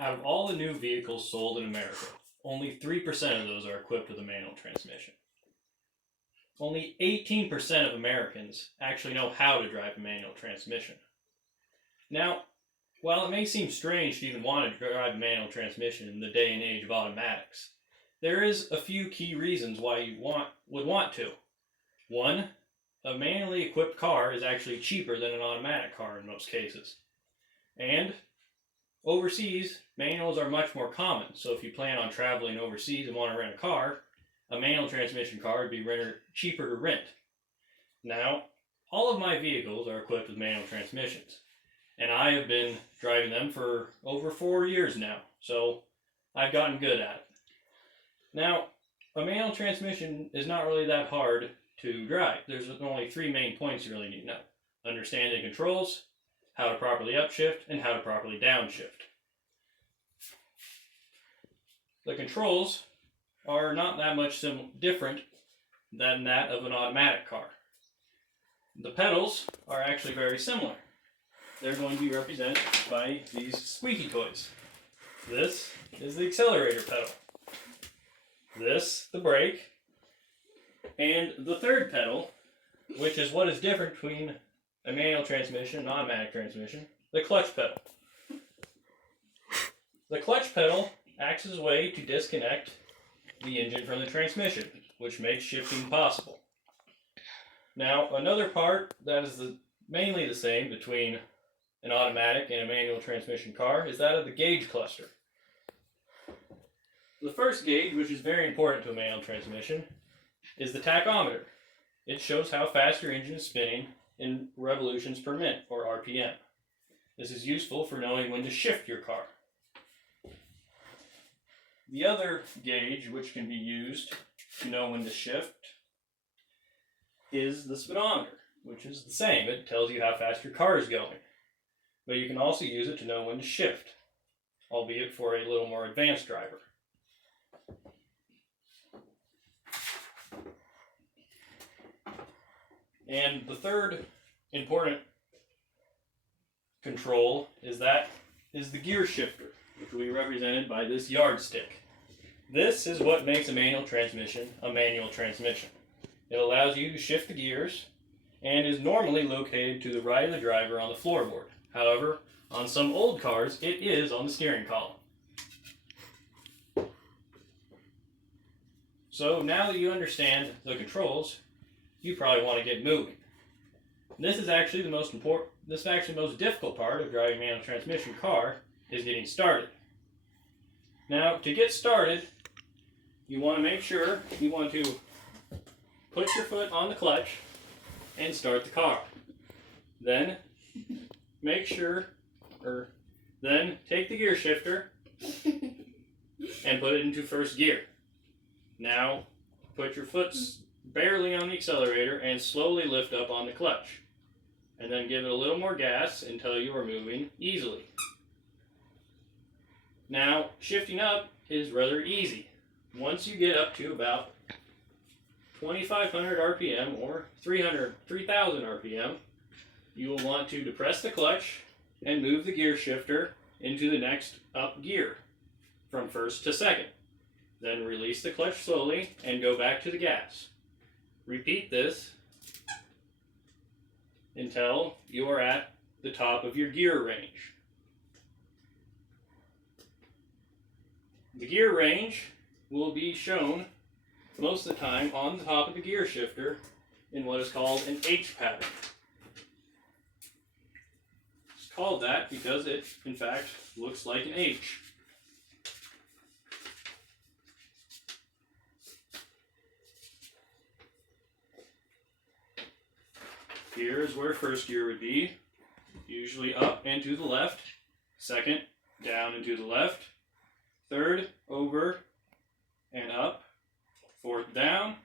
Out of all the new vehicles sold in America, only 3% of those are equipped with a manual transmission. Only 18% of Americans actually know how to drive a manual transmission. Now, while it may seem strange to even want to drive a manual transmission in the day and age of automatics, there is a few key reasons why you would want to. One, a manually equipped car is actually cheaper than an automatic car in most cases. And overseas, manuals are much more common, so if you plan on traveling overseas and want to rent a car, a manual transmission car would be cheaper to rent. Now, all of my vehicles are equipped with manual transmissions, and I have been driving them for over 4 years now, so I've gotten good at it. Now, a manual transmission is not really that hard to drive. There's only 3 main points you really need to know: understanding controls, how to properly upshift, and how to properly downshift. The controls are not that much different than that of an automatic car. The pedals are actually very similar. They're going to be represented by these squeaky toys. This is the accelerator pedal. This, the brake. And the third pedal, which is what is different between a manual transmission and an automatic transmission, the clutch pedal. The clutch pedal acts as a way to disconnect the engine from the transmission, which makes shifting possible. Now, another part that is mainly the same between an automatic and a manual transmission car is that of the gauge cluster. The first gauge, which is very important to a manual transmission, is the tachometer. It shows how fast your engine is spinning in revolutions per minute, or RPM. This is useful for knowing when to shift your car. The other gauge which can be used to know when to shift is the speedometer, which is the same. It tells you how fast your car is going. But you can also use it to know when to shift, albeit for a little more advanced driver. And the third important control is the gear shifter, which will be represented by this yardstick. This is what makes a manual transmission a manual transmission. It allows you to shift the gears and is normally located to the right of the driver on the floorboard. However, on some old cars, it is on the steering column. So now that you understand the controls, you probably want to get moving. This is actually the most difficult part of driving a manual transmission car is getting started. Now, to get started, you want to make sure you want to put your foot on the clutch and start the car. Then then take the gear shifter and put it into first gear. Now, put your foot barely on the accelerator and slowly lift up on the clutch. And then give it a little more gas until you are moving easily. Now, shifting up is rather easy. Once you get up to about 2,500 RPM or 3,000 RPM, you will want to depress the clutch and move the gear shifter into the next up gear from first to second. Then release the clutch slowly and go back to the gas. Repeat this until you are at the top of your gear range. The gear range will be shown most of the time on the top of the gear shifter in what is called an H pattern. It's called that because it, in fact, looks like an H. Here is where first gear would be, usually up and to the left, second, down and to the left, third, over and up, fourth, down,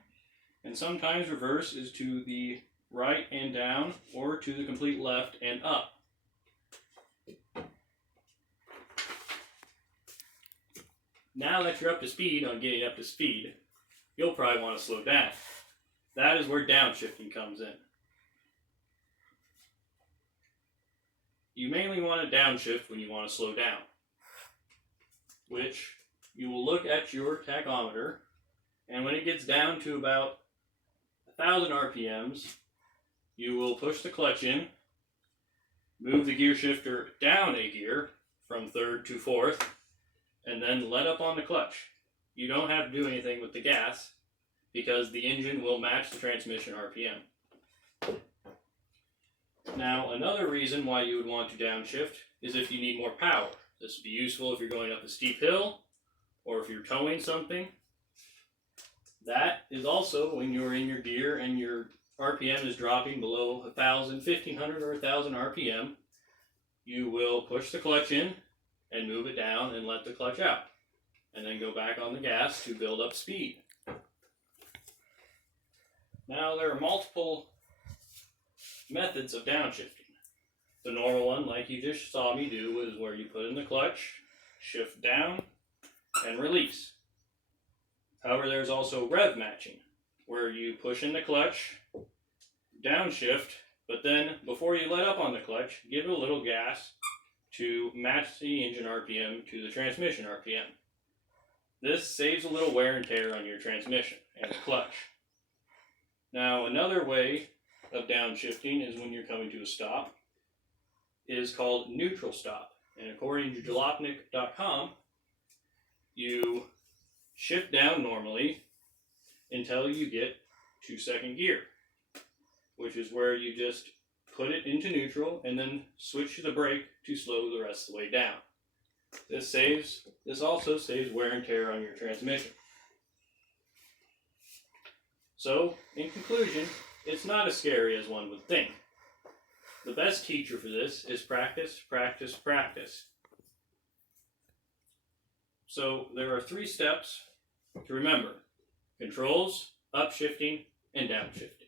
and sometimes reverse is to the right and down, or to the complete left and up. Now that you're up to speed on getting up to speed, you'll probably want to slow down. That is where downshifting comes in. You mainly want to downshift when you want to slow down. which you will look at your tachometer, and when it gets down to about 1,000 RPMs, you will push the clutch in, move the gear shifter down a gear from third to fourth, and then let up on the clutch. You don't have to do anything with the gas because the engine will match the transmission RPM. Now, another reason why you would want to downshift is if you need more power. This would be useful if you're going up a steep hill or if you're towing something. That is also when you're in your gear and your RPM is dropping below 1,000, 1,500, or 1,000 RPM. You will push the clutch in and move it down and let the clutch out, and then go back on the gas to build up speed. Now, there are multiple methods of downshifting. The normal one, like you just saw me do, is where you put in the clutch, shift down, and release. However, there's also rev matching, where you push in the clutch, downshift, but then before you let up on the clutch, give it a little gas to match the engine RPM to the transmission RPM. This saves a little wear and tear on your transmission and the clutch. Now, another way of downshifting is when you're coming to a stop, is called neutral stop. And according to jalopnik.com, you shift down normally until you get to second gear, which is where you just put it into neutral and then switch the brake to slow the rest of the way down. This also saves wear and tear on your transmission. So, in conclusion, it's not as scary as one would think. The best teacher for this is practice, practice, practice. So, there are 3 steps to remember: controls, upshifting, and downshifting.